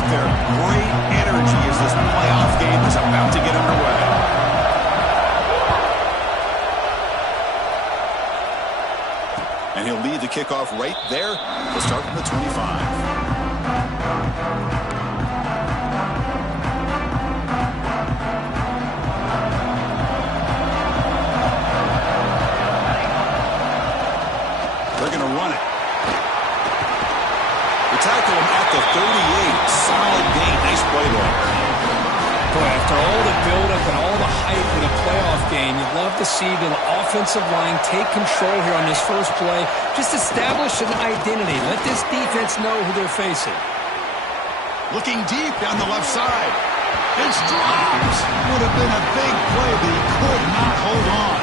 out there. Great energy as this playoff game is about to get underway. And he'll lead the kickoff right there. We'll start from the 25. They're going to run it. They tackle him at the 38. Solid gain. Nice play there. Boy, after all the buildup and all the hype in a playoff game, you'd love to see the offensive line take control here on this first play. Just establish an identity. Let this defense know who they're facing. Looking deep down the left side. It's dropped. Would have been a big play, but he could not hold on.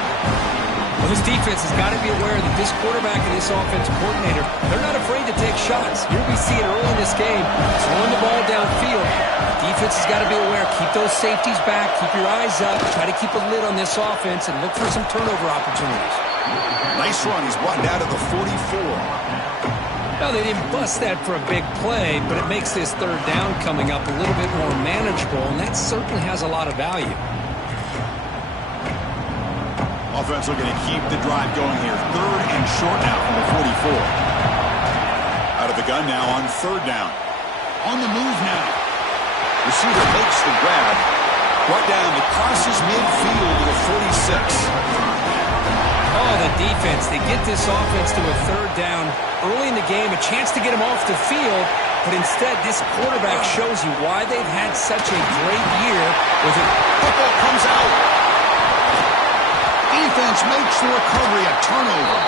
Well, this defense has got to be aware that this quarterback and this offensive coordinator, they're not afraid to take shots. Here we see it early in this game, throwing the ball downfield. The defense has got to be aware. Keep those safeties back. Keep your eyes up. Try to keep a lid on this offense and look for some turnover opportunities. Nice run. He's brought down to the 44. Now, they didn't bust that for a big play, but it makes this third down coming up a little bit more manageable, and that certainly has a lot of value. Offense looking to keep the drive going here. Third and short now from the 44. Out of the gun now on third down. On the move now. Receiver makes the grab. Brought down to crosses midfield to the 46. Oh, the defense. They get this offense to a third down early in the game. A chance to get him off the field. But instead, this quarterback shows you why they've had such a great year with it. Football comes out. Defense makes the recovery a turnover.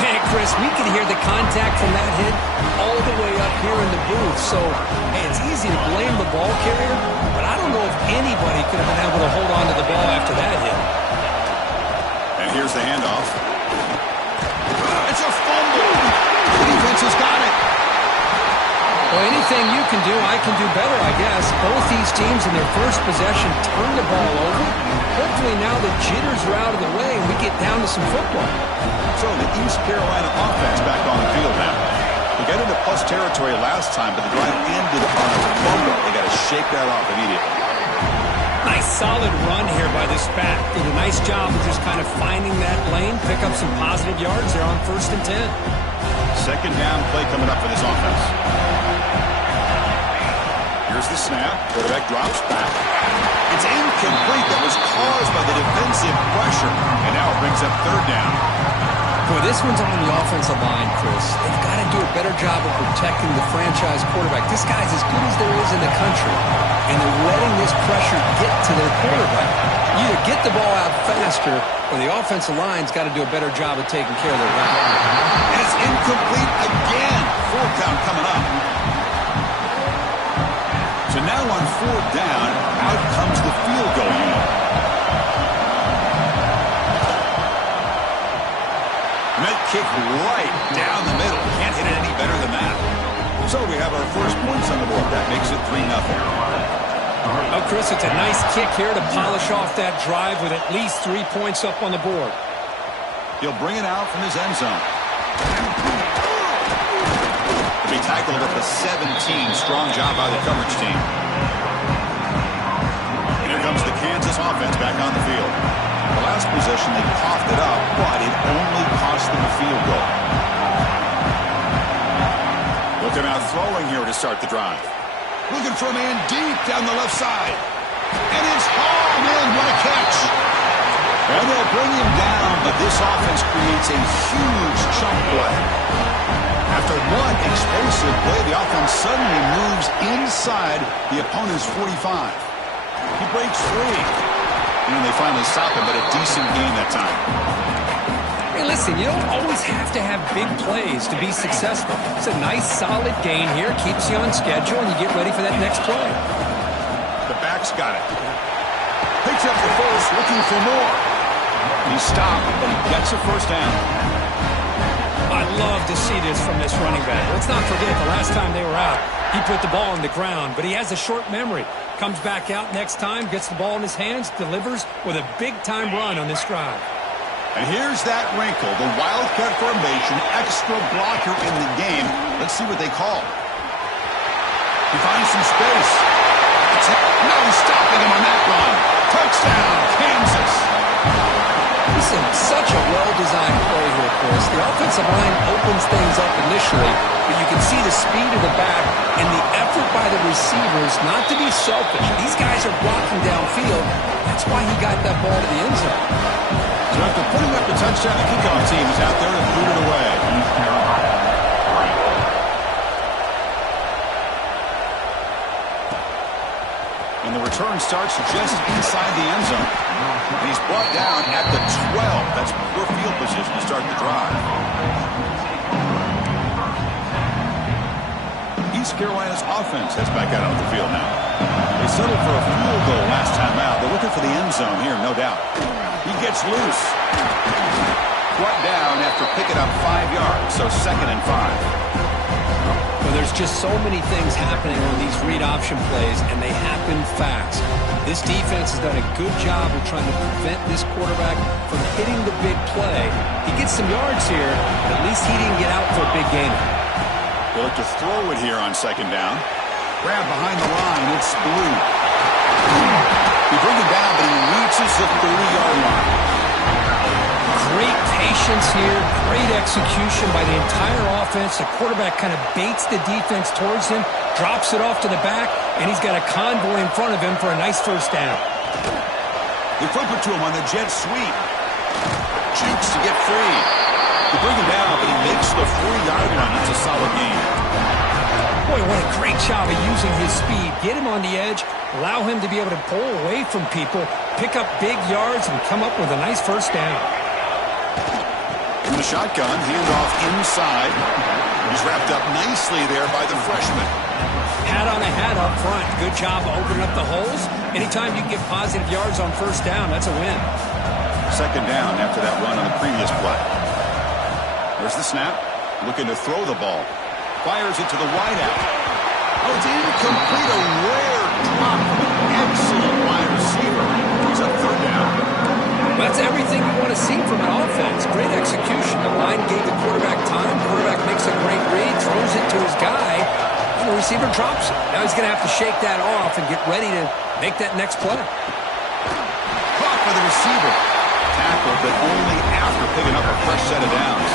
Hey, Chris, we can hear the contact from that hit all the way up here in the booth. So, hey, it's easy to blame the ball carrier, but I don't know if anybody could have been able to hold on to the ball after that hit. And here's the handoff. It's a fumble. The defense has got it. Well, anything you can do, I can do better, I guess. Both these teams in their first possession turn the ball over. Hopefully now the jitters are out of the way and we get down to some football. So the East Carolina offense back on the field now. We got into plus territory last time, but the drive ended on a fumble. They got to shake that off immediately. Nice solid run here by this back. Did a nice job of just kind of finding that lane, pick up some positive yards there on 1st and 10. Second down play coming up for this offense. Here's the snap. Quarterback drops back. It's incomplete. That was caused by the defensive pressure. And now it brings up third down. Boy, this one's on the offensive line, Chris. They've got to do a better job of protecting the franchise quarterback. This guy's as good as there is in the country. And they're letting this pressure get to their quarterback. You either get the ball out faster or the offensive line's got to do a better job of taking care of their route. And it's incomplete again. Fourth down coming up. So now on fourth down, out comes the field goal unit. Net kick right down the middle. Can't hit it any better than that. So we have our first points on the board. That makes it 3-0. Oh, Chris, it's a nice kick here to polish off that drive with at least 3 points up on the board. He'll bring it out from his end zone. To be tackled at the 17. Strong job by the coverage team. And here comes the Kansas offense back on the field. The last possession, they coughed it up, but it only cost them a field goal. Looking out throwing here to start the drive. Looking for a man deep down the left side. And it's hauled in. What a catch. And they'll bring him down, but this offense creates a huge chunk play. After one explosive play, the offense suddenly moves inside the opponent's 45. He breaks free. And they finally stop him, but a decent gain that time. Hey, listen, you don't always have to have big plays to be successful. It's a nice, solid gain here. Keeps you on schedule, and you get ready for that next play. The back's got it. Picks up the first, looking for more. He stopped, but he gets a first down. I love to see this from this running back. Let's not forget the last time they were out, he put the ball on the ground, but he has a short memory. Comes back out next time, gets the ball in his hands, delivers with a big-time run on this drive. And here's that wrinkle, the Wildcat formation, extra blocker in the game. Let's see what they call. He finds some space. No stopping him on that run. Touchdown, Kansas. This is such a well-designed play here, Chris. The offensive line opens things up initially, but you can see the speed of the back and the effort by the receivers not to be selfish. These guys are blocking downfield. That's why he got that ball to the end zone. So after putting up the touchdown, the kickoff team is out there to boot it away. And the return starts just inside the end zone. And he's brought down at the 12. That's poor field position to start the drive. East Carolina's offense heads back out on the field now. They settled for a field goal last time out. They're looking for the end zone here, no doubt. He gets loose. Brought down after picking up 5 yards, so 2nd and 5. Well, there's just so many things happening on these read option plays, and they happen fast. This defense has done a good job of trying to prevent this quarterback from hitting the big play. He gets some yards here, but at least he didn't get out for a big gain. They look to throw it here on 2nd down. Grab behind the line. It's Blue. He brings it down, but he reaches the 30-yard line. Great patience here, great execution by the entire offense. The quarterback kind of baits the defense towards him, drops it off to the back, and he's got a convoy in front of him for a nice first down. They flip it to him on the jet sweep. Jukes to get free. They bring him down, but he makes the 40-yard line. That's a solid gain. Boy, what a great job of using his speed. Get him on the edge, allow him to be able to pull away from people, pick up big yards, and come up with a nice first down. In the shotgun, handoff inside. He's wrapped up nicely there by the freshman. Hat on a hat up front. Good job of opening up the holes. Anytime you can get positive yards on first down, that's a win. 2nd down after that run on the previous play. There's the snap. Looking to throw the ball. Fires it to the wideout. Oh, it's incomplete. A rare drop from an excellent wide receiver. He's on 3rd down. That's everything you want to see from an offense. Great execution. The line gave the quarterback time. Quarterback makes a great read, throws it to his guy, and the receiver drops it. Now he's going to have to shake that off and get ready to make that next play. Caught by the receiver. Tackled, but only after picking up a fresh set of downs.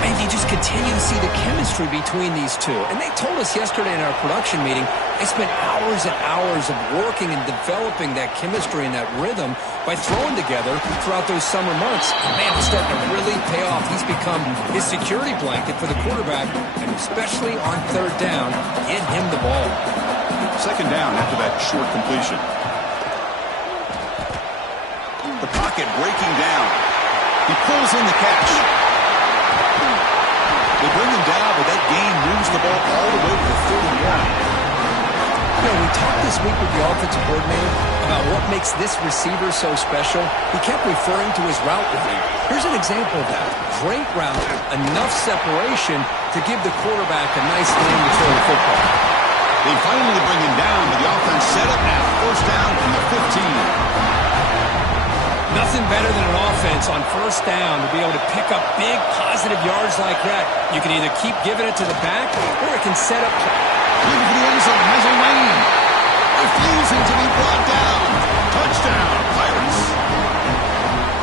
And you just continue to see the chemistry between these two. And they told us yesterday in our production meeting, they spent hours and hours of working and developing that chemistry and that rhythm by throwing together throughout those summer months. And man, it's starting to really pay off. He's become his security blanket for the quarterback, and especially on 3rd down, get him the ball. 2nd down after that short completion. The pocket breaking down. He pulls in the catch. They bring him down, but that gain moves the ball all the way to the 31. You know, we talked this week with the offensive coordinator about what makes this receiver so special. He kept referring to his route running. Here's an example of that. Great route, enough separation to give the quarterback a nice lane to throw the football. They finally bring him down, but the offense set up now. 1st down from the 15. Nothing better than an offense on 1st down to be able to pick up big positive yards like that. You can either keep giving it to the back, or it can set up. Looking for the end zone, has a lane. Refusing to be brought down. Touchdown, Pirates.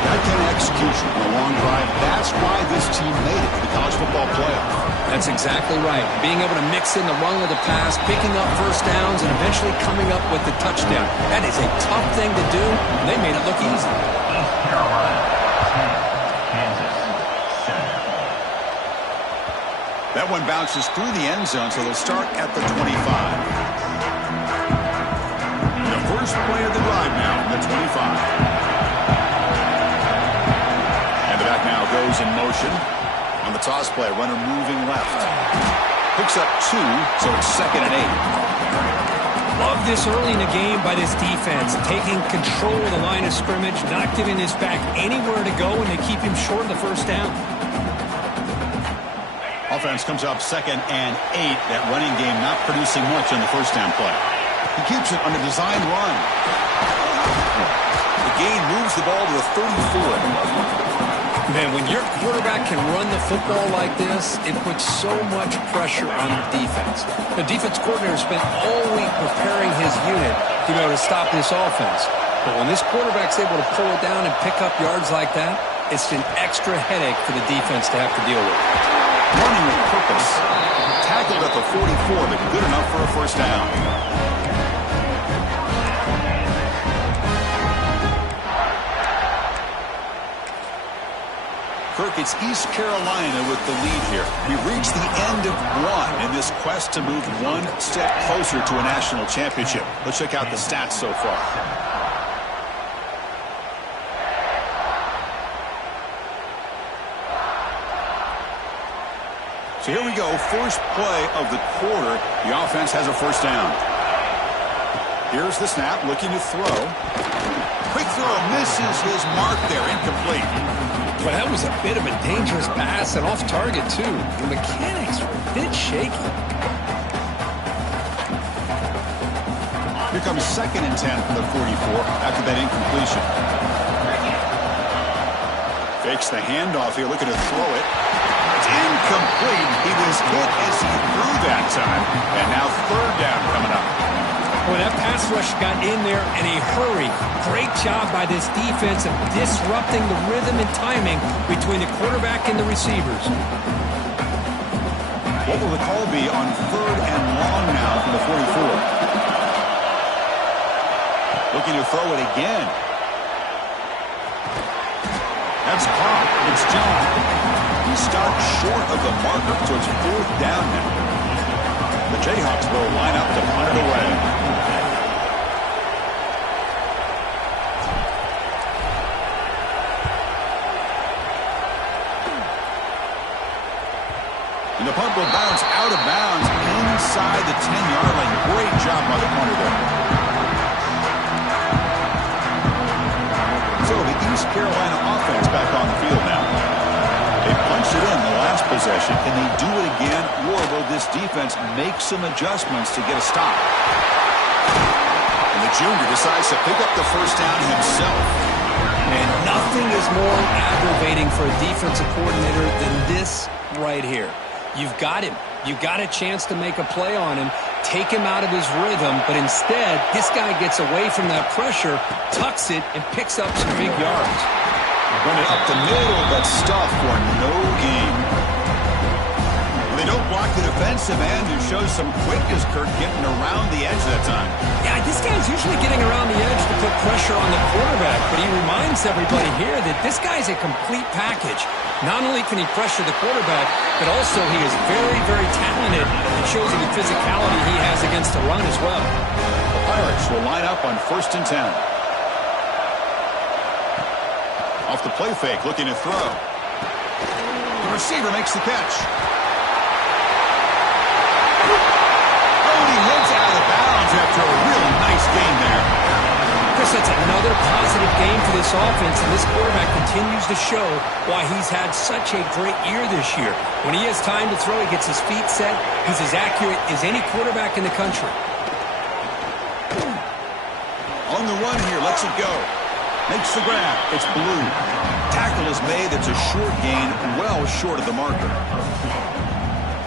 That kind of execution on a long drive, that's why this team made it to the college football playoff. That's exactly right. Being able to mix in the run with the pass, picking up first downs, and eventually coming up with the touchdown. That is a tough thing to do. They made it look easy. East Carolina, 10, Kansas, 7. That one bounces through the end zone, so they'll start at the 25. The first play of the drive now from the 25. And the back now goes in motion. On the toss play, runner moving left. Picks up 2, so it's 2nd and 8. Love this early in the game by this defense, taking control of the line of scrimmage, not giving this back anywhere to go, and they keep him short of the 1st down. Offense comes up 2nd and 8. That running game not producing much on the 1st down play. He keeps it on a design run. The gain moves the ball to the 34. Man, when your quarterback can run the football like this, it puts so much pressure on the defense. The defense coordinator spent all week preparing his unit to be able to stop this offense. But when this quarterback's able to pull it down and pick up yards like that, it's an extra headache for the defense to have to deal with. Running with purpose. Tackled at the 44, but good enough for a first down. Kirk, it's East Carolina with the lead here. We've reached the end of one in this quest to move one step closer to a national championship. Let's check out the stats so far. So here we go, first play of the quarter. The offense has a first down. Here's the snap, looking to throw. Quick throw, misses his mark there, incomplete. But that was a bit of a dangerous pass and off target, too. The mechanics were a bit shaky. Here comes 2nd and 10 from the 44 after that incompletion. Fakes the handoff here, looking to throw it. It's incomplete. He was hit as he threw that time. And now 3rd down coming up. Boy, that pass rush got in there in a hurry. Great job by this defense of disrupting the rhythm and timing between the quarterback and the receivers. What will the call be on 3rd and long now from the 44? Looking to throw it again. That's caught. It's John. He stopped short of the marker, so it's 4th down now. The Jayhawks will line up to punt it away. And the punt will bounce out of bounds inside the 10-yard line. Great job by the punter there. So the East Carolina offense back on the field now. They punched it in the last possession. Can they do it again, or will this defense make some adjustments to get a stop? And the junior decides to pick up the first down himself. And nothing is more aggravating for a defensive coordinator than this right here. You've got him. You've got a chance to make a play on him, take him out of his rhythm, but instead, this guy gets away from that pressure, tucks it, and picks up some big yards. Run it up the middle, but stuff for no gain. They don't block the defensive end, who shows some quickness, Kirk, getting around the edge that time. Yeah, this guy's usually getting around the edge to put pressure on the quarterback, but he reminds everybody here that this guy's a complete package. Not only can he pressure the quarterback, but also he is very, very talented. It shows you the physicality he has against the run as well. The Pirates will line up on 1st and 10. Off the play fake, looking to throw. The receiver makes the catch. Oh, he heads out of bounds after a really nice game there. Chris, that's another positive game for this offense, and this quarterback continues to show why he's had such a great year this year. When he has time to throw, he gets his feet set. He's as accurate as any quarterback in the country. On the run here, lets it go. Makes the grab. It's Blue. Tackle is made. It's a short gain, well short of the marker.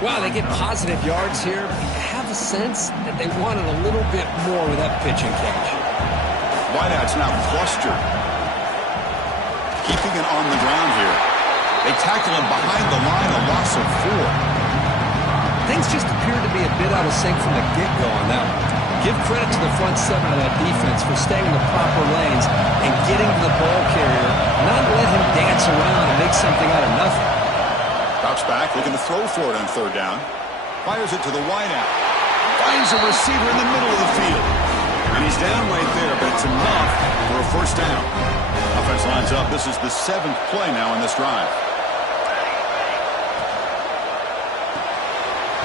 Wow, they get positive yards here. I have a sense that they wanted a little bit more with that pitch and catch. Wideout's now clustered. Keeping it on the ground here. They tackle him behind the line, a loss of 4. Things just appeared to be a bit out of sync from the get-go on that one. Give credit to the front 7 of that defense for staying in the proper lanes and getting to the ball carrier, not let him dance around and make something out of nothing. Drops back, looking to throw for it on 3rd down. Fires it to the wideout. Finds a receiver in the middle of the field. And he's down right there, but it's enough for a first down. Offense lines up. This is the 7th play now in this drive.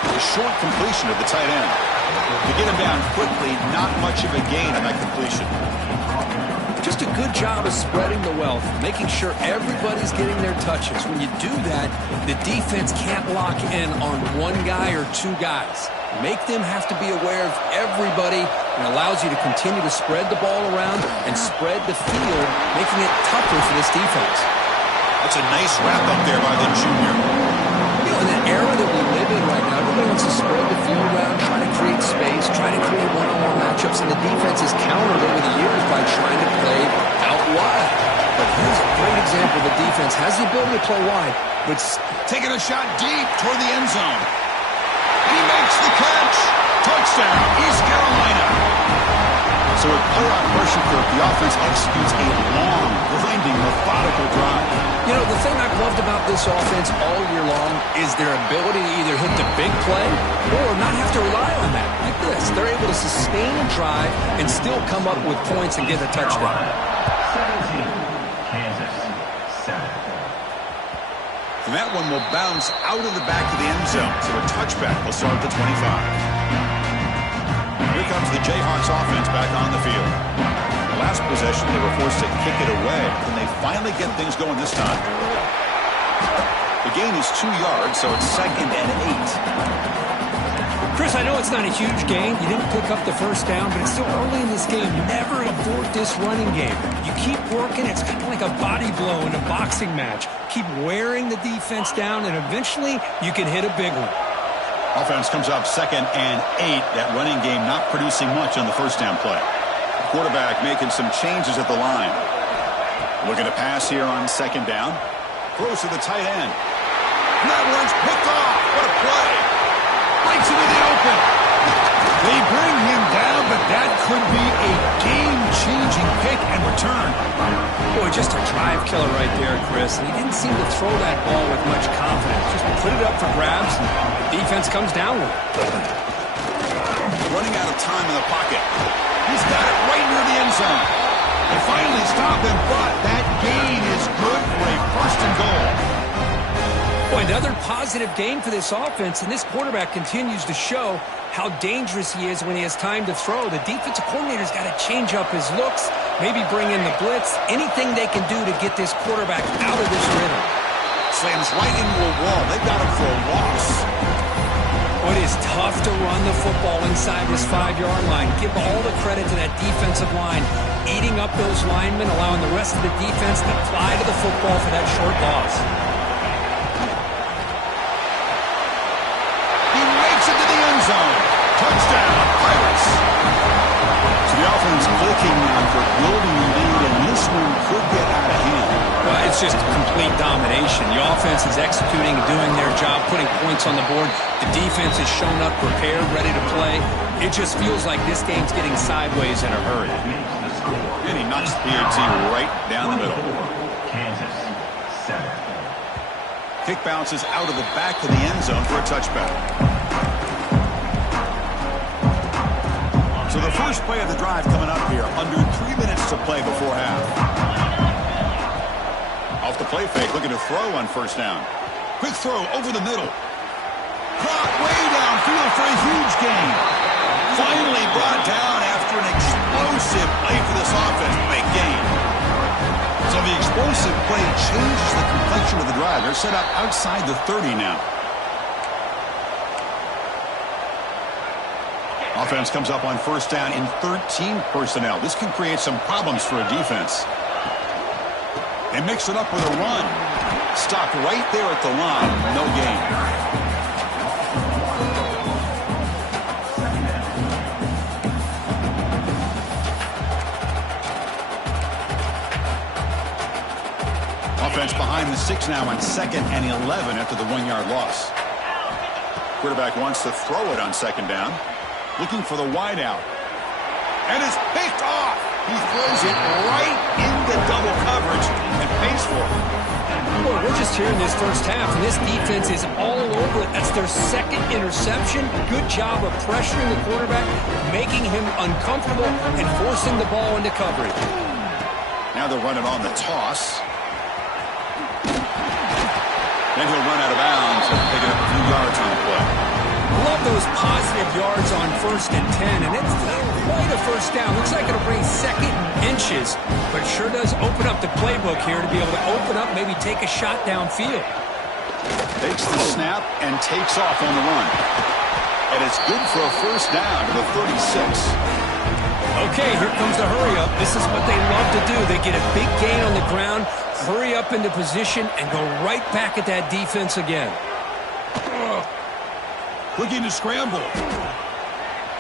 A short completion of the tight end. To get him down quickly, not much of a gain on that completion. Just a good job of spreading the wealth, making sure everybody's getting their touches. When you do that, the defense can't lock in on one guy or 2 guys. Make them have to be aware of everybody, and allows you to continue to spread the ball around and spread the field, making it tougher for this defense. That's a nice wrap up there by the junior. You know, in the era that we live in right now, everybody wants to spread the field around, try to create space, try to create one-on-one matchups, and the defense has countered over the years by trying to play out wide. But here's a great example. The defense has the ability to play wide, but taking a shot deep toward the end zone. He makes the catch. Touchdown, East Carolina. So with playoff pressure, the offense executes a long, grinding, methodical drive. You know, the thing I've loved about this offense all year long is their ability to either hit the big play or not have to rely on that. Like this, they're able to sustain a drive and still come up with points and get a touchdown. 17, Kansas, 7. And that one will bounce out of the back of the end zone. So a touchback will start at the 25. Here comes the Jayhawks offense back on the field. The last possession, they were forced to kick it away. Can they finally get things going this time? The gain is 2 yards, so it's 2nd and 8. Chris, I know it's not a huge gain. You didn't pick up the first down, but it's still early in this game. Never abort this running game. You keep working. It's kind of like a body blow in a boxing match. Keep wearing the defense down, and eventually you can hit a big one. Offense comes up 2nd and 8. That running game not producing much on the first down play. Quarterback making some changes at the line. Looking to pass here on 2nd down. Throws to the tight end. And that one's picked off. What a play. Breaks into the open. They bring him down, but that could be a game-changing pick and return. Boy, just a drive killer right there, Chris. And he didn't seem to throw that ball with much confidence. Just put it up for grabs, and the defense comes down with it. Running out of time in the pocket. He's got it right near the end zone. They finally stop him, but that gain is good for a 1st and goal. Boy, another positive game for this offense, and this quarterback continues to show how dangerous he is when he has time to throw. The defensive coordinator's got to change up his looks, maybe bring in the blitz, anything they can do to get this quarterback out of this rhythm. Slams right into a wall. They've got him for a loss. Well, it is tough to run the football inside this 5-yard line. Give all the credit to that defensive line, eating up those linemen, allowing the rest of the defense to fly to the football for that short loss. Zone. Touchdown, Pirates. So the offense clicking now for building a lead, and this one could get out of hand. Well, it's just complete domination. The offense is executing, doing their job, putting points on the board. The defense has shown up, prepared, ready to play. It just feels like this game's getting sideways in a hurry. And he knocks the PAT right down the middle. Kansas, 7. Kick bounces out of the back of the end zone for a touchback. So the first play of the drive coming up here, under 3 minutes to play before half. Off the play fake, looking to throw on 1st down. Quick throw over the middle. Caught way downfield for a huge gain. Finally brought down after an explosive play for this offense. Big gain. So the explosive play changes the complexion of the drive. They're set up outside the 30 now. Offense comes up on 1st down in 13 personnel. This can create some problems for a defense. They mix it up with a run. Stopped right there at the line. No gain. Offense behind the 6 now on 2nd and 11 after the 1-yard loss. Quarterback wants to throw it on 2nd down. Looking for the wide out. And it's picked off. He throws it right into double coverage and pays for it. Well, we're just here in this first half, and this defense is all over it. That's their 2nd interception. Good job of pressuring the quarterback, making him uncomfortable, and forcing the ball into coverage. Now they're running on the toss. Then he'll run out of bounds and pick it up a few yards on the play. Love those positive yards on 1st and 10, and it's not quite a 1st down. Looks like it'll bring 2nd inches, but it sure does open up the playbook here to be able to open up, maybe take a shot downfield. Takes the snap and takes off on the run. And it's good for a 1st down to the 36. Okay, here comes the hurry up. This is what they love to do. They get a big gain on the ground, hurry up into position, and go right back at that defense again. Looking to scramble.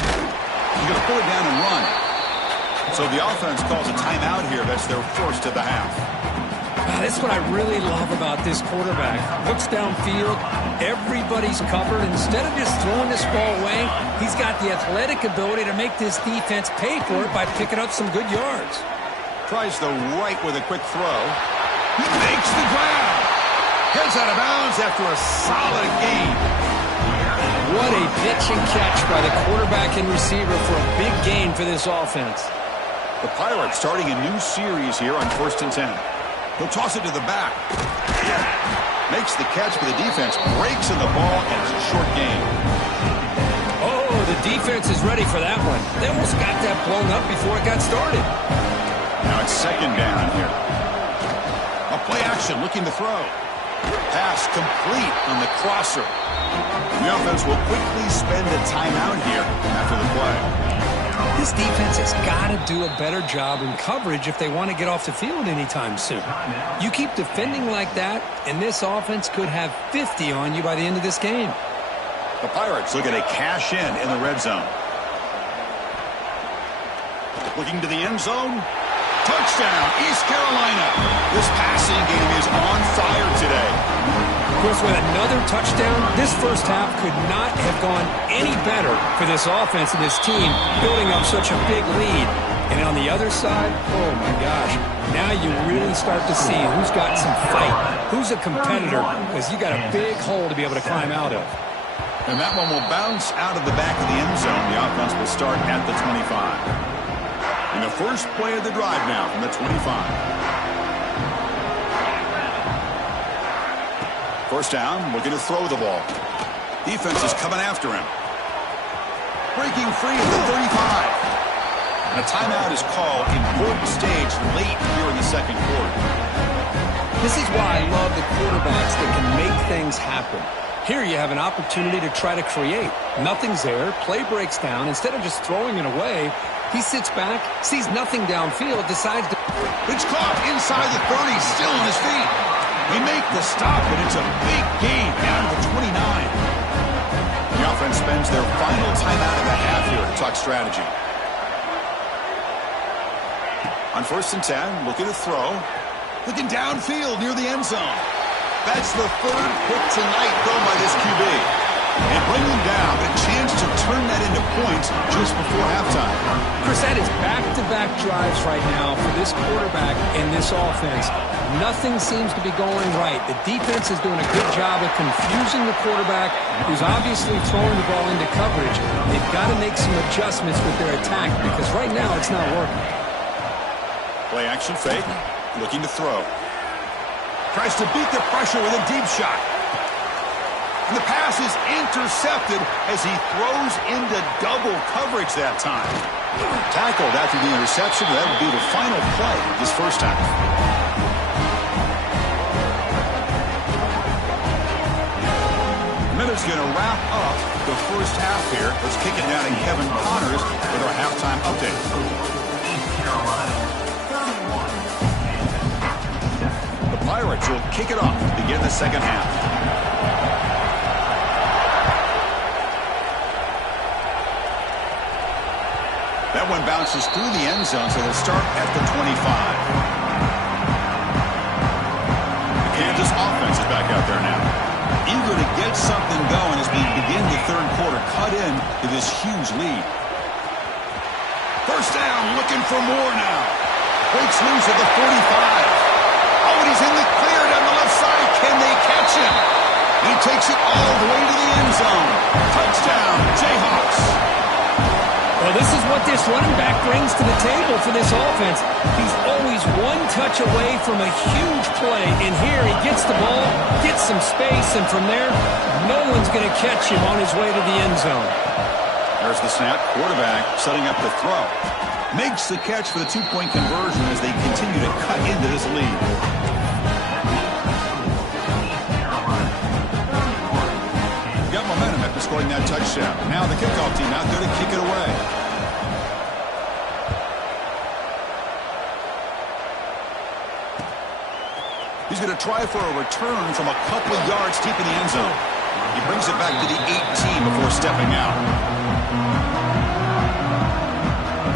He's going to pull it down and run. So the offense calls a timeout here. That's their first of the half. That's what I really love about this quarterback. Looks downfield, everybody's covered. Instead of just throwing this ball away, he's got the athletic ability to make this defense pay for it by picking up some good yards. Tries the right with a quick throw. He makes the grab. Heads out of bounds after a solid gain. What a pitch and catch by the quarterback and receiver for a big gain for this offense. The Pirates starting a new series here on 1st and 10. He'll toss it to the back. Makes the catch, but the defense breaks in the ball, and it's a short gain. Oh, the defense is ready for that one. They almost got that blown up before it got started. Now it's 2nd down here. A play action, looking to throw. Pass complete on the crosser. The offense will quickly spend a timeout here after the play. This defense has got to do a better job in coverage if they want to get off the field anytime soon. You keep defending like that, and this offense could have 50 on you by the end of this game. The Pirates looking to cash in the red zone. Looking to the end zone. Touchdown, East Carolina. This passing game is on fire today. Of course, with another touchdown, this first half could not have gone any better for this offense and this team, building up such a big lead. And on the other side, oh my gosh, now you really start to see who's got some fight, who's a competitor, because you got a big hole to be able to climb out of. And that one will bounce out of the back of the end zone. The offense will start at the 25. In the first play of the drive now from the 25. First down, looking to throw the ball. Defense is coming after him. Breaking free at the 35. And a timeout is called. Important stage late here in the second quarter. This is why I love the quarterbacks that can make things happen. Here you have an opportunity to try to create. Nothing's there. Play breaks down. Instead of just throwing it away, he sits back, sees nothing downfield, decides to... It's caught inside the 30, still on his feet. They make the stop, and it's a big gain down to the 29. The offense spends their final timeout of the half here to talk strategy. On 1st and 10, looking to throw. Looking downfield near the end zone. That's the 3rd pick tonight thrown by this QB. And bring him down, but a chance to turn that into points just before halftime. Chris, that is back-to-back drives right now for this quarterback and this offense. Nothing seems to be going right. The defense is doing a good job of confusing the quarterback, who's obviously throwing the ball into coverage. They've got to make some adjustments with their attack because right now it's not working. Play action fake, looking to throw. Tries to beat the pressure with a deep shot. And the pass is intercepted as he throws into double coverage that time. Tackled after the interception. That would be the final play of this first half. Miller's going to wrap up the first half here. Let's kick it down to Kevin Connors with our halftime update. The Pirates will kick it off to begin the second half. That one bounces through the end zone, so they'll start at the 25. The Kansas offense is back out there now. Eager to get something going as we begin the third quarter, cut in to this huge lead. First down, looking for more now. Breaks loose at the 45. Oh, and he's in the clear down the left side. Can they catch him? He takes it all the way to the end zone. Touchdown, Jayhawks. Well, this is what this running back brings to the table for this offense. He's always one touch away from a huge play, and here he gets the ball, gets some space, and from there, no one's going to catch him on his way to the end zone. There's the snap. Quarterback setting up the throw. Makes the catch for the two-point conversion as they continue to cut into this lead. Got momentum after scoring that touchdown. Now the kickoff team out there to kick it away. He's going to try for a return from a couple of yards deep in the end zone. He brings it back to the 18 before stepping out.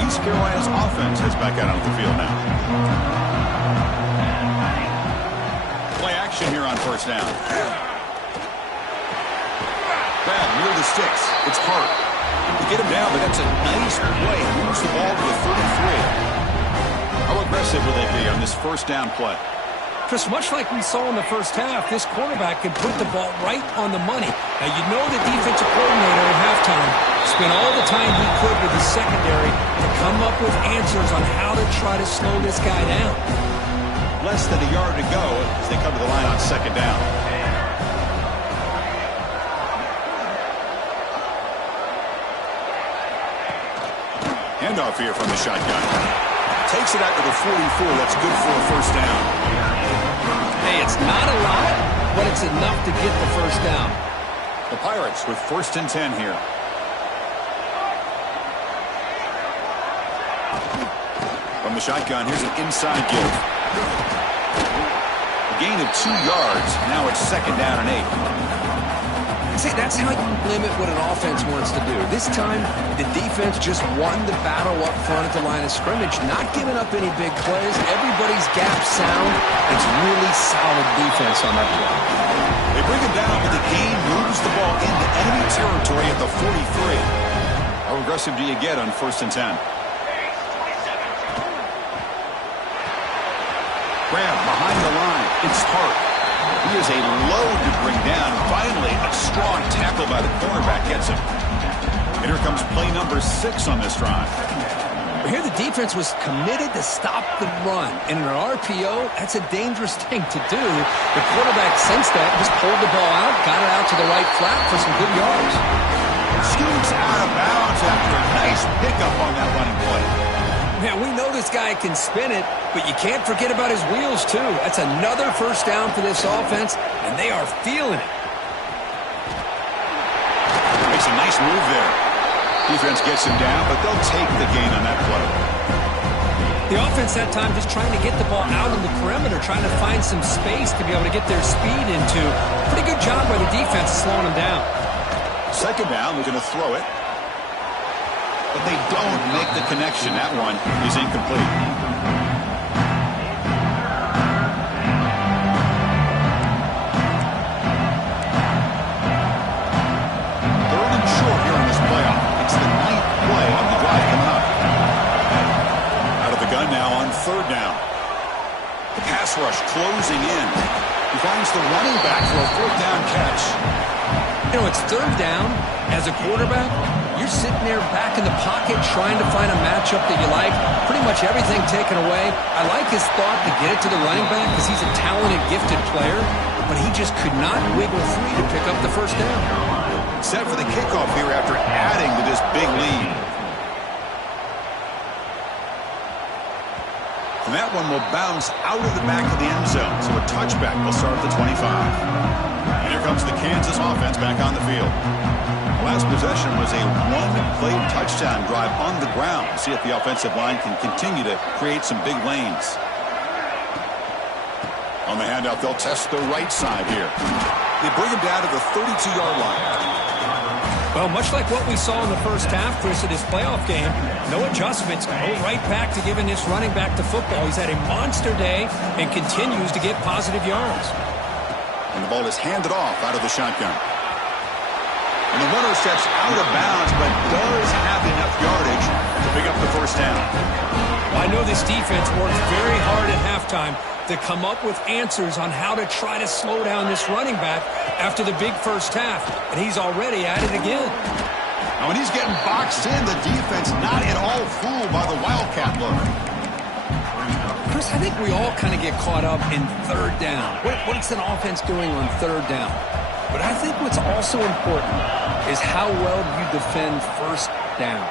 East Carolina's offense heads back out onto the field now. Play action here on first down. Grab near the sticks. It's Hart. To get him down, but that's a nice play. He moves the ball to the 33. How aggressive will they be on this first down play? Chris, much like we saw in the first half, this quarterback can put the ball right on the money. Now, you know the defensive coordinator at halftime spent all the time he could with the secondary to come up with answers on how to try to slow this guy down. Less than a yard to go as they come to the line on second down. Handoff here from the shotgun. Takes it out to the 44. That's good for a first down. Hey, it's not a lot, but it's enough to get the first down. The Pirates with 1st and 10 here. From the shotgun, here's an inside give. A gain of 2 yards. Now it's second down and 8. See, that's how you limit what an offense wants to do. This time, the defense just won the battle up front at the line of scrimmage, not giving up any big plays. Everybody's gap sound. It's really solid defense on that play. They bring him down, but the gain moves the ball into enemy territory at the 43. How aggressive do you get on 1st and 10? Grab behind the line. It's Hart. He is a load to bring down. Finally, a strong tackle by the cornerback gets him. And here comes play number 6 on this drive. Here the defense was committed to stop the run. And in an RPO, that's a dangerous thing to do. The quarterback sensed that, just pulled the ball out, got it out to the right flat for some good yards. Scoots out of bounds after a nice pickup on that running play. Man, we know this guy can spin it, but you can't forget about his wheels, too. That's another first down for this offense, and they are feeling it. Makes a nice move there. Defense gets him down, but they'll take the gain on that play. The offense that time just trying to get the ball out on the perimeter, trying to find some space to be able to get their speed into. Pretty good job by the defense slowing them down. Second down, they're going to throw it. But they don't make the connection. That one is incomplete. Third and short here in this playoff. It's the 9th play of the drive coming up. Out of the gun now on 3rd down. The pass rush closing in. He finds the running back for a 4th down catch. You know, it's 3rd down. As a quarterback, you're sitting there back in the pocket trying to find a matchup that you like. Pretty much everything taken away. I like his thought to get it to the running back because he's a talented, gifted player, but he just could not wiggle free to pick up the first down. Set for the kickoff here after adding to this big lead. And that one will bounce out of the back of the end zone, so a touchback will start at the 25. And here comes the Kansas offense back on the field. The last possession was a one-play touchdown drive on the ground. See if the offensive line can continue to create some big lanes. On the handout, they'll test the right side here. They bring him down to the 32-yard line. Well, much like what we saw in the first half, Chris, of this playoff game, no adjustments, go right back to giving this running back the football. He's had a monster day and continues to get positive yards. And the ball is handed off out of the shotgun. And the runner steps out of bounds, but does have enough yardage to pick up the first down. Well, I know this defense worked very hard at halftime to come up with answers on how to try to slow down this running back after the big first half, and he's already at it again. Now, when he's getting boxed in, the defense not at all fooled by the Wildcat look. Chris, I think we all kind of get caught up in 3rd down. What's an offense doing on 3rd down? But I think what's also important is how well you defend 1st down.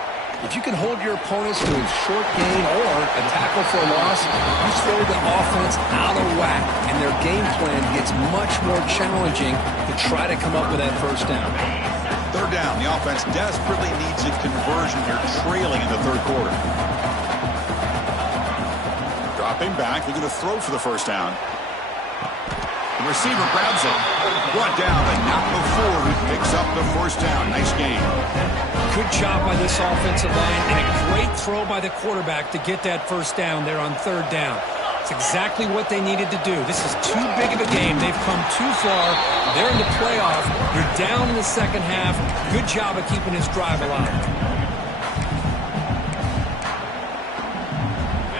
If you can hold your opponents to a short gain or a tackle for a loss, you throw the offense out of whack, and their game plan gets much more challenging to try to come up with that first down. 3rd down, the offense desperately needs a conversion here, trailing in the 3rd quarter. Dropping back, looking to throw for the first down. receiver grabs it. Brought down, but not before he picks up the first down. Nice game. Good job by this offensive line, and a great throw by the quarterback to get that first down there on third down. It's exactly what they needed to do. This is too big of a game. They've come too far. They're in the playoff. You're down in the second half. Good job of keeping this drive alive.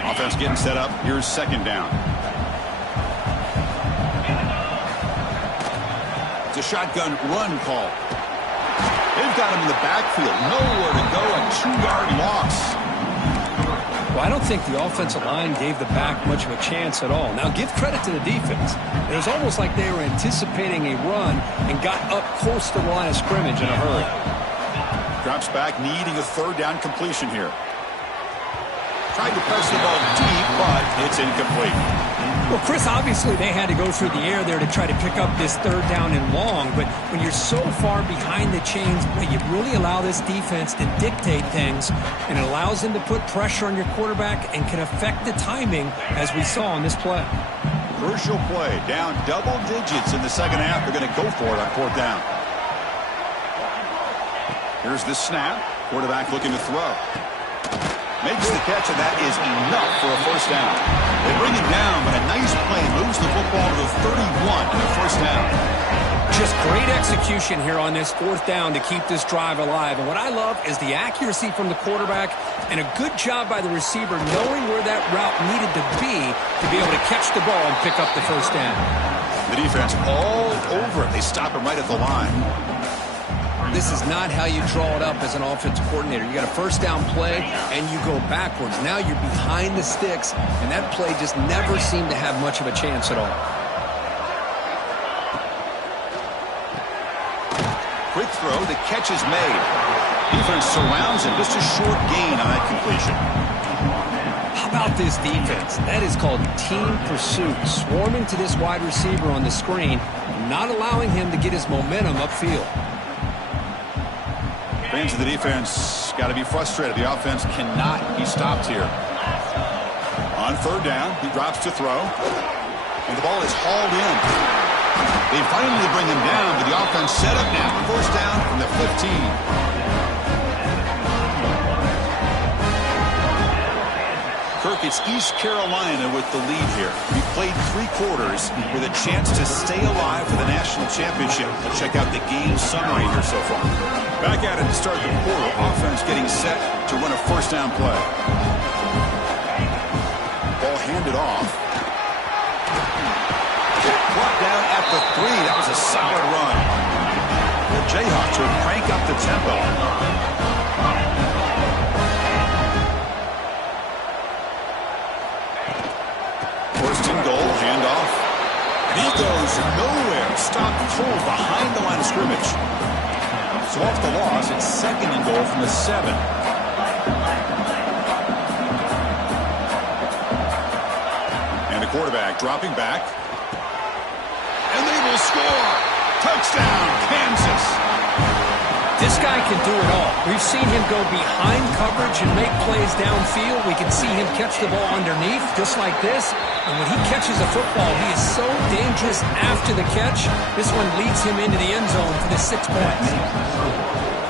Offense getting set up. Here's second down. It's a shotgun run call. They've got him in the backfield. Nowhere to go. A 2-yard loss. Well, I don't think the offensive line gave the back much of a chance at all. Now, give credit to the defense. It was almost like they were anticipating a run and got up close to the line of scrimmage in a hurry. Drops back, needing a third down completion here. Tried to press the ball deep, but it's incomplete. Well, Chris, obviously they had to go through the air there to try to pick up this third down and long, but when you're so far behind the chains, you really allow this defense to dictate things, and it allows them to put pressure on your quarterback and can affect the timing, as we saw on this play. Crucial play. Down double digits in the second half. They're going to go for it on fourth down. Here's the snap. Quarterback looking to throw. Makes the catch, and that is enough for a first down. They bring it down, but a nice play moves the football to the 31 and a first down. Just great execution here on this fourth down to keep this drive alive. And what I love is the accuracy from the quarterback and a good job by the receiver knowing where that route needed to be able to catch the ball and pick up the first down. The defense all over it. They stop him right at the line. This is not how you draw it up as an offensive coordinator. You got a first down play, and you go backwards. Now you're behind the sticks, and that play just never seemed to have much of a chance at all. Quick throw, the catch is made. Defense surrounds him, just a short gain on that completion. How about this defense? That is called team pursuit. Swarming to this wide receiver on the screen, not allowing him to get his momentum upfield. Fans of the defense got to be frustrated. The offense cannot be stopped here. On third down, he drops to throw. And the ball is hauled in. They finally bring him down, but the offense set up now. First down from the 15. Kirk, it's East Carolina with the lead here. We played 3 quarters with a chance to stay alive for the national championship. Let's check out the game summary here so far. Back at it to start the quarter. Offense getting set to run a first down play. Ball handed off. Brought down at the 3. That was a solid run. The Jayhawks will crank up the tempo. First and goal, handoff. He goes nowhere. Stopped cold behind the line of scrimmage. So off the loss, it's second and goal from the 7. And the quarterback dropping back. And they will score. Touchdown, Kansas. This guy can do it all. We've seen him go behind coverage and make plays downfield. We can see him catch the ball underneath, just like this. And when he catches a football, he is so dangerous after the catch. This one leads him into the end zone for the 6 points.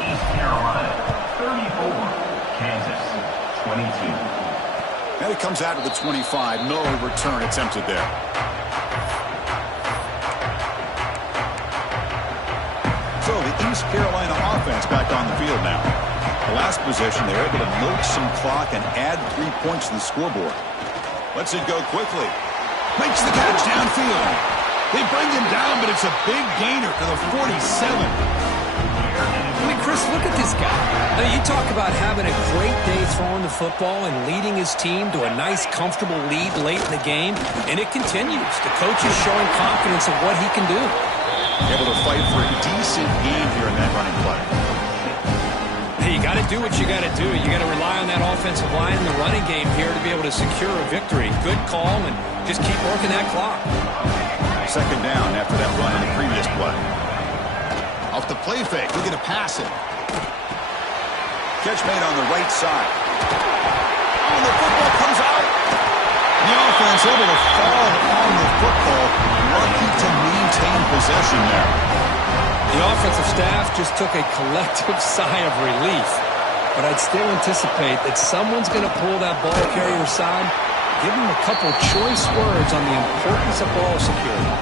East Carolina, 34. Kansas, 22. And it comes out to the 25. No return attempted there. So the East Carolina offense back on the field now. The last possession, they were able to milk some clock and add 3 points to the scoreboard. Lets it go quickly. Makes the catch downfield. They bring him down, but it's a big gainer to the 47. I mean, Chris, look at this guy. I mean, you talk about having a great day throwing the football and leading his team to a nice, comfortable lead late in the game, and it continues. The coach is showing confidence of what he can do. Able to fight for a decent game here in that running play. Hey, you got to do what you got to do. You got to rely on that offensive line in the running game here to be able to secure a victory. Good call, and just keep working that clock. Second down after that run in the previous play. Off the play fake, looking to pass it. Catch made on the right side. Oh, the football comes out. The offense able to fall on the football. lucky to maintain possession there. The offensive staff just took a collective sigh of relief. But I'd still anticipate that someone's going to pull that ball carrier aside, give him a couple choice words on the importance of ball security.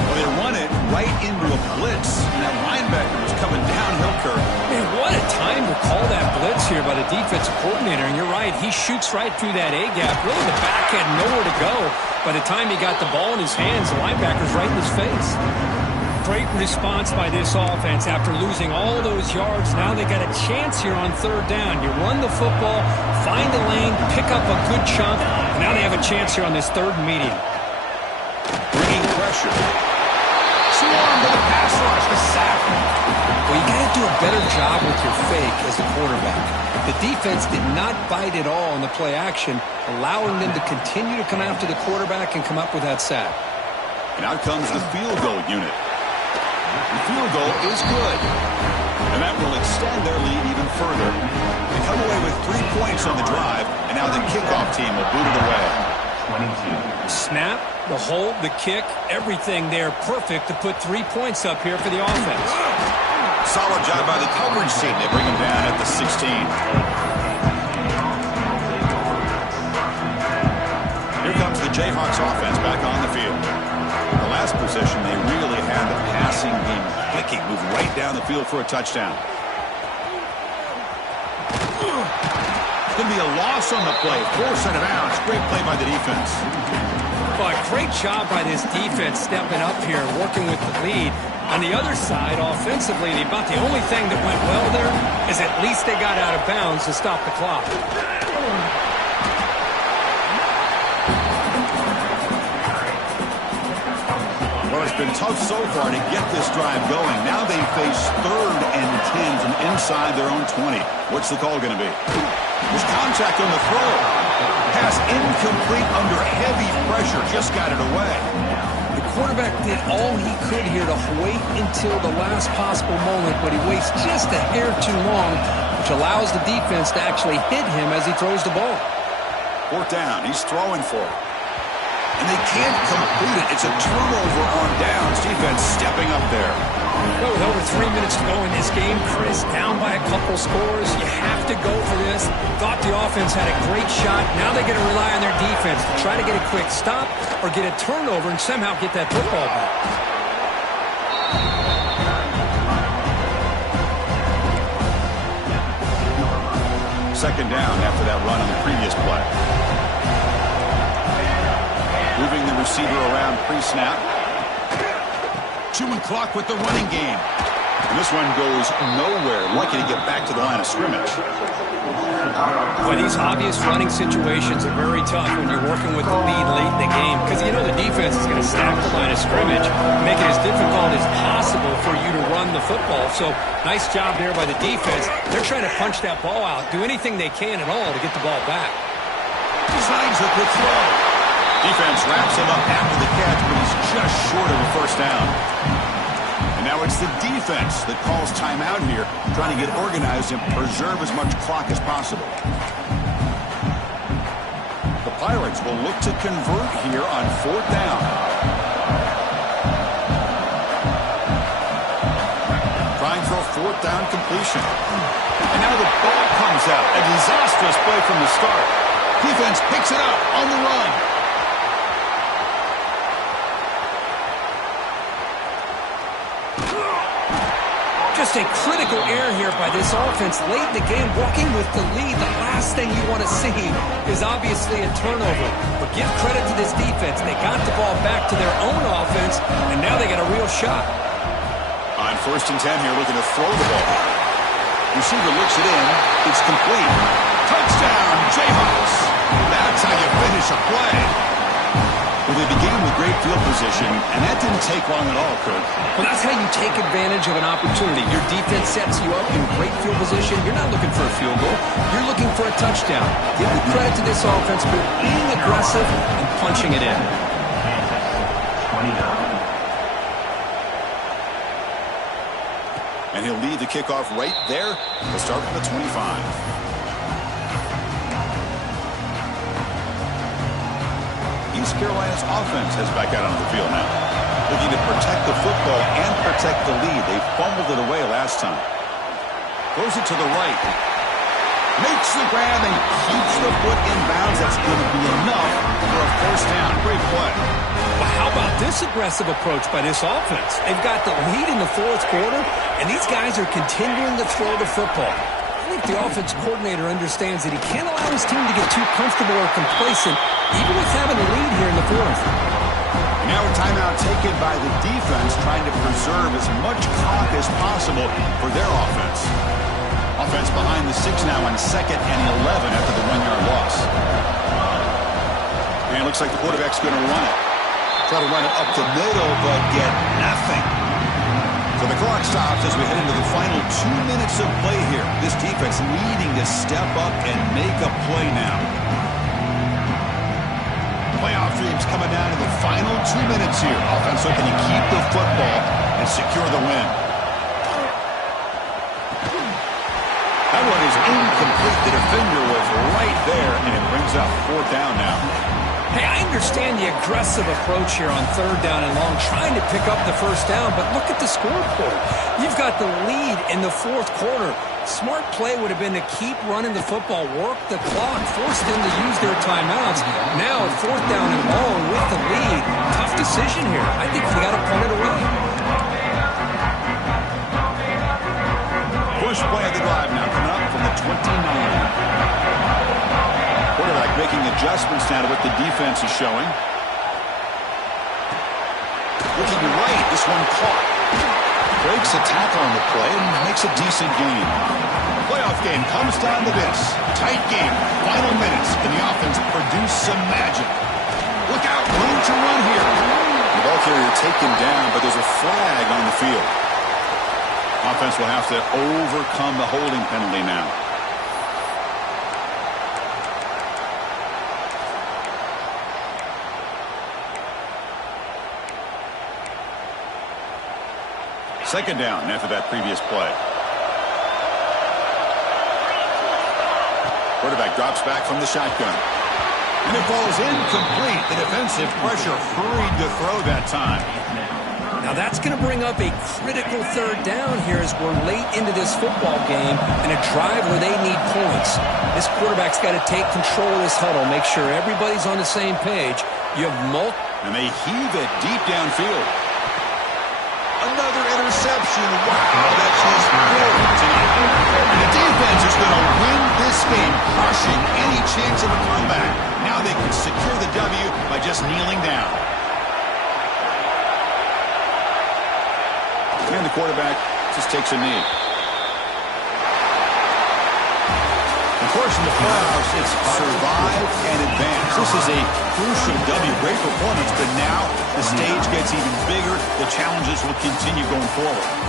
Well, they run it right into a blitz. And that linebacker was coming downhill, Kirk. Man, what a time to call that blitz here by the defensive coordinator. And you're right, he shoots right through that A-gap. Really, the back had nowhere to go. By the time he got the ball in his hands, the linebacker's right in his face. Great response by this offense after losing all those yards. Now they got a chance here on third down. You run the football, find the lane, pick up a good chunk, and now they have a chance here on this third and medium. Bringing pressure. Swarm to the pass rush, the sack. Well, you got to do a better job with your fake as the quarterback. The defense did not bite at all on the play action, allowing them to continue to come after the quarterback and come up with that sack. And out comes the field goal unit. The field goal is good. And that will extend their lead even further. They come away with 3 points on the drive, and now the kickoff team will boot it away. 22. Snap, the hold, the kick, everything there perfect to put 3 points up here for the offense. Solid job by the coverage team. They bring him down at the 16. Here comes the Jayhawks offense back on the field. The last possession, they really had the passing game clicking, moved right down the field for a touchdown. It's going to be a loss on the play. Forced out of bounds. Great play by the defense. But great job by this defense stepping up here, working with the lead. On the other side, offensively, about the only thing that went well there is at least they got out of bounds to stop the clock. Well, it's been tough so far to get this drive going. Now they face 3rd and 10 from inside their own 20. What's the call going to be? There's contact on the throw. Pass incomplete under heavy pressure. Just got it away. The quarterback did all he could here to wait until the last possible moment, but he waits just a hair too long, which allows the defense to actually hit him as he throws the ball. 4th down. He's throwing for it. And they can't complete it. It's a turnover on downs. Defense stepping up there. Well, with over 3 minutes to go in this game, Chris, down by a couple scores. You have to go for this. Thought the offense had a great shot. Now they're going to rely on their defense to try to get a quick stop or get a turnover and somehow get that football back. Second down after that run on the previous play. Moving the receiver around pre-snap. Chewing clock with the running game. And this one goes nowhere. Lucky to get back to the line of scrimmage. Well, these obvious running situations are very tough when you're working with the lead late in the game because you know the defense is going to stack the line of scrimmage, make it as difficult as possible for you to run the football. So nice job there by the defense. They're trying to punch that ball out, do anything they can at all to get the ball back. Designs a quick throw. Defense wraps him up after the catch, but he's just short of a first down. And now it's the defense that calls timeout here, trying to get organized and preserve as much clock as possible. The Pirates will look to convert here on 4th down. Trying for a 4th down completion. And now the ball comes out. A disastrous play from the start. Defense picks it up on the run. Just a critical error here by this offense late in the game, walking with the lead. The last thing you want to see is obviously a turnover. But give credit to this defense. They got the ball back to their own offense, and now they got a real shot. On 1st and 10 here, looking to throw the ball. Receiver looks it in. It's complete. Touchdown, Jayhawks. That's how you finish a play. Well, they began with great field position, and that didn't take long at all, Kirk. Well, that's how you take advantage of an opportunity. Your defense sets you up in great field position. You're not looking for a field goal. You're looking for a touchdown. Give the credit to this offense for being aggressive and punching it in. 29. And he'll lead the kickoff right there. He'll start from the 25. East Carolina's offense heads back out onto the field now. Looking to protect the football and protect the lead. They fumbled it away last time. Throws it to the right. Makes the grab and keeps the foot in bounds. That's going to be enough for a first down. Great play. Well, how about this aggressive approach by this offense? They've got the lead in the fourth quarter, and these guys are continuing to throw the football. I think the offense coordinator understands that he can't allow his team to get too comfortable or complacent, even with having a lead here in the fourth. Now a timeout taken by the defense, trying to preserve as much clock as possible for their offense. Offense behind the 6 now on 2nd and 11 after the 1-yard loss. And it looks like the quarterback's going to run it. Try to run it up the middle, but get nothing. So the clock stops as we head into the final 2 minutes of play here. This defense needing to step up and make a play now. Playoff dreams coming down to the final 2 minutes here. Offense looking to keep the football and secure the win. That one is incomplete. The defender was right there, and it brings up 4th down now. Hey, I understand the aggressive approach here on 3rd down and long, trying to pick up the first down, but look at the scoreboard. You've got the lead in the 4th quarter. Smart play would have been to keep running the football, work the clock, force them to use their timeouts. Now, 4th down and long with the lead. Tough decision here. I think you got to punt it away. Push play of the drive now coming up from the 29. Quarterback making adjustments now to what the defense is showing. Looking right, this one caught. Breaks a tackle on the play and makes a decent gain. Playoff game comes down to this. Tight game, final minutes, and the offense produced some magic. Look out, room to run here. The ball carrier taken down, but there's a flag on the field. Offense will have to overcome the holding penalty now. Second down after that previous play. Quarterback drops back from the shotgun. And it falls incomplete. The defensive pressure hurried to throw that time. Now that's going to bring up a critical 3rd down here as we're late into this football game and a drive where they need points. This quarterback's got to take control of this huddle, make sure everybody's on the same page. You have and they heave it deep downfield. Another interception. Wow, that's his 4th tonight. The defense is going to win this game, crushing any chance of a comeback. Now they can secure the W by just kneeling down. And the quarterback just takes a knee. Of course, in the playoffs, it's survive and advance. This is a crucial W. Great performance, but now the stage gets even bigger. The challenges will continue going forward.